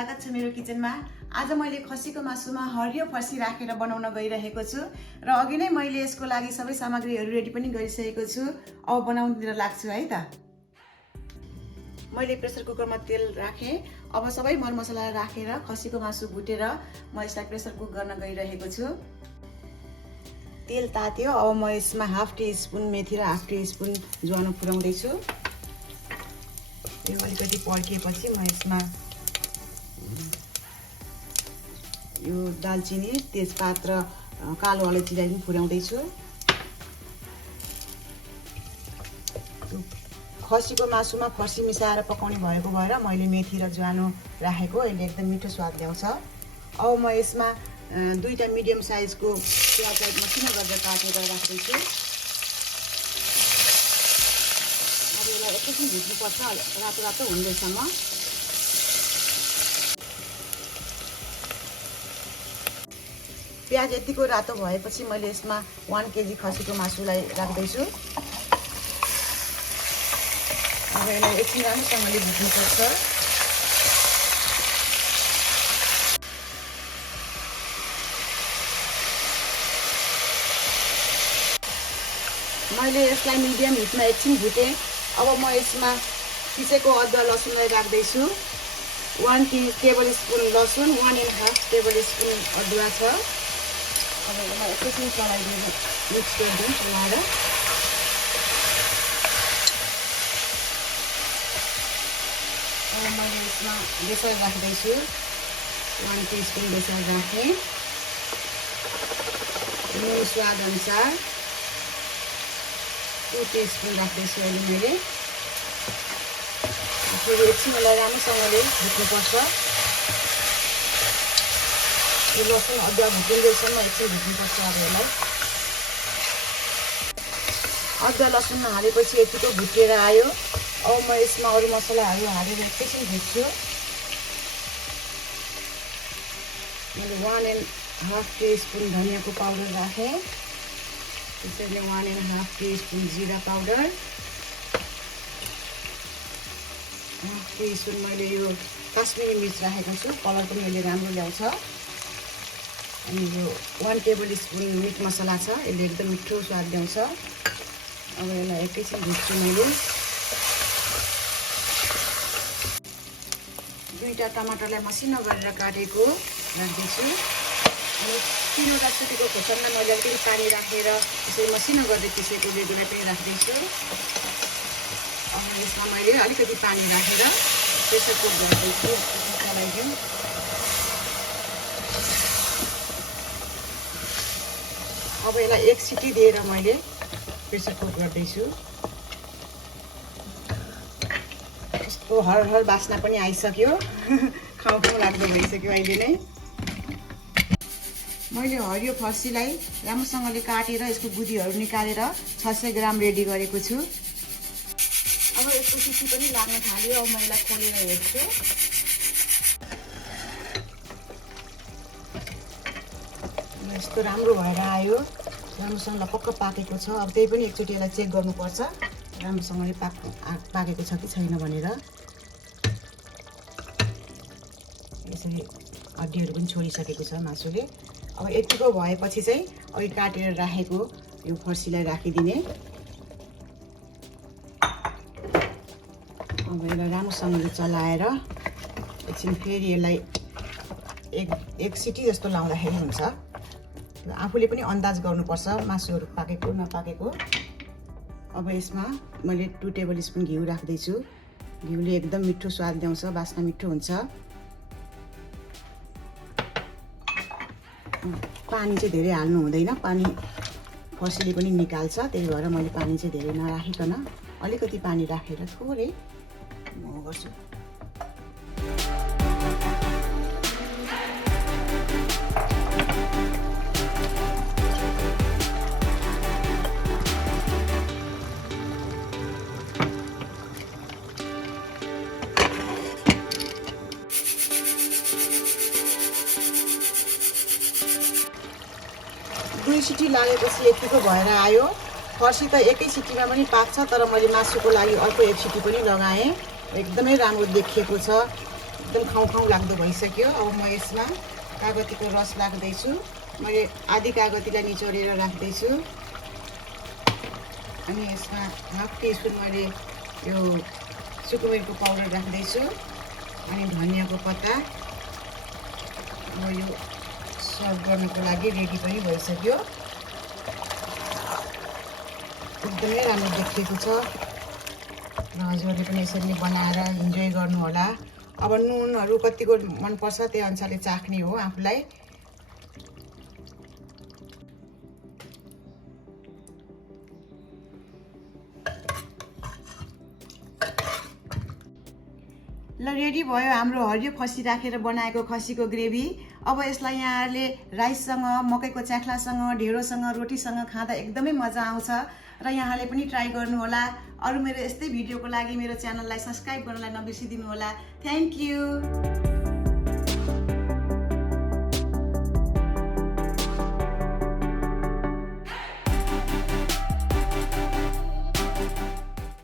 स्वागत छ मेरो किचनमा। आज मैले खसीको मासुमा हरियो फर्सी राखेर बनाउन गइरहेको छु र अघि नै मैले यसको लागि सबै सामग्रीहरू रेडी पनि गरिसकेको छु। अब बनाउनतिर लाग्छु है त। मैले प्रेसर कुकरमा तेल राखे। अब सबै मरमसला राखेर खसीको मासु भुटेर म यसलाई प्रेसर कुक गर्न गइरहेको छु। तेल तात्यो। अब म यसमा हाफ टी स्पुन मेथी र हाफ टी स्पुन ज्वानो पुर्याउँदै छु। यो अलिकति पड्किएपछि म यसमा यो दालचिनी, तेजपात र कालो अलैँचीलाई पनि पुर्याउँदै छु। खसीको मासुमा फर्सी मिसाएर पकाउने भएको भएर मैले मेथी र ज्वानो राखेको, यसले एकदम मिठो स्वाद ल्याउँछ। अब म यसमा दुईटा मिडियम साइजको प्याजलाई मसिनो गरेर काटेर राख्दैछु। अब यसलाई एकैछिन भुट्नुपर्छ, रातो रातो हुँदैसम्म। प्याज यतिको रातो भएपछि मैले यसमा 1 केजी खसीको मासुलाई राख्दैछु। अब यसलाई एकछिन राम्रोसँगले भुट्नुपर्छ। मैले यसलाई मिडियम हिटमा एकछिन भुटेँ। अब म यसमा पिसेको अदुवा लसुनलाई राख्दैछु। 1 टेबल स्पुन लसुन, 1.5 टेबल स्पुन अदुवा छ। अब यसलाई एकैछिन चलाइदिनु, मिक्स गरिदिउँ चलाएर। अब मैले यसमा बेसार राख्दैछु। 1 टिस्पुन बेसार राखेँ। नुन स्वाद अनुसार 2 टिस्पुन राख्दैछु अहिले मैले। फेरि एकछिन यसलाई राम्रोसँगले भुट्नुपर्छ। यो लसुन अदुवा भुटिँदैसम्म एकछिन भुट्नुपर्छ। अब यसलाई अदुवा लसुन हालेपछि यतिको भुटेर आयो। अब म यसमा अरू मसलाहरू हालेर एकैछिन भुट्छु। मैले 1.5 टिस्पुन धनियाँको पाउडर राखेँ। त्यसैले 1.5 टिस्पुन जिरा पाउडर, 1 टिस्पुन मैले यो काश्मिरी मिर्च राखेको छु, कलर पनि यसले राम्रो ल्याउँछ। अनि यो 1 टेबल स्पुन मिट मसला छ, यसले एकदम मिठो स्वाद ल्याउँछ। अब यसलाई एकैछिन भुट्छु मैले। दुईटा टमाटरलाई मसिनो गरेर काटेको राख्दैछु। अनि 3वटा सुकेको खोर्सानीमा मैले अलिकति पानी राखेर यसरी मसिनो गर्दै पिसेको रेगुलर पनि राख्दैछु। अब यसमा मैले अलिकति पानी राखेर प्रेसर कुक गर्दैछु। चलाइदिउँ। अब यसलाई 1 सिटी दिएर मैले प्रेसर कुक गर्दैछु। यसको हर बास्ना पनि आइसक्यो। खाउँ लाग्दो भइसक्यो अहिले नै। मैले हरियो फर्सीलाई राम्रोसँगले काटेर यसको गुदीहरू निकालेर 600 ग्राम रेडी गरेको छु। अब यसको सिटी पनि लाग्न थाल्यो। अब म यसलाई खोलेर हेर्छु। यस्तो राम्रो भएर आयो। राम्रोसँग पक्क पाकेको छ। अब त्यही पनि एकचोटि यसलाई चेक गर्नुपर्छ राम्रोसँगले पाकेको छ कि छैन भनेर। यसरी हड्डीहरू पनि छोडिसकेको छ मासुले। अब यतिको भएपछि चाहिँ अघि काटेर राखेको यो फर्सीलाई राखिदिने। अब यसलाई राम्रोसँगले चलाएर एकछिन फेरि यसलाई एक सिटी जस्तो लाउँदाखेरि हुन्छ। आफूले पनि अन्दाज गर्नुपर्छ मासुहरू पाकेको नपाकेको। अब यसमा मैले 2 टेबल स्पुन घिउ राख्दैछु। घिउले एकदम मिठो स्वाद ल्याउँछ, बास्ना मिठो हुन्छ। पानी चाहिँ धेरै हाल्नु हुँदैन, पानी फर्सीले पनि निकाल्छ। त्यही भएर मैले पानी चाहिँ धेरै नराखिकन अलिकति पानी राखेर थोरै म गर्छु। दुई सिटी लागेपछि यतिको भएर आयो। फर्सी त एकै सिटीमा पनि पाक्छ, तर मैले मासुको लागि अर्को 1 सिटी पनि लगाएँ। एकदमै राम्रो देखिएको छ। एकदम खाउँ खाउँ लाग्दो भइसक्यो। अब म यसमा कागतीको रस लाग्दैछु। मैले आधी कागतीलाई निचोरेर राख्दैछु। अनि यसमा हाफ टीस्पुन मैले यो सुकुमेरको पाउडर राख्दैछु। अनि धनियाँको पत्ता। अब यो सर्भ गर्नको लागि रेडी पनि भइसक्यो। एकदमै राम्रो देखिएको छ र हजुरहरूले पनि यसरी बनाएर इन्जोय गर्नुहोला। अब नुनहरू कतिको मनपर्छ त्यही अनुसारले चाख्ने हो आफूलाई। ल रेडी भयो हाम्रो हरियो खसी राखेर बनाएको खसीको ग्रेभी। अब यसलाई यहाँहरूले राइससँग, मकैको च्याख्लासँग, ढेँडोसँग, रोटीसँग खाँदा एकदमै मजा आउँछ र यहाँले पनि ट्राई गर्नुहोला। अरू मेरो यस्तै भिडियोको लागि मेरो च्यानललाई सब्स्क्राइब गर्नलाई नबिर्सिदिनु होला। Thank you.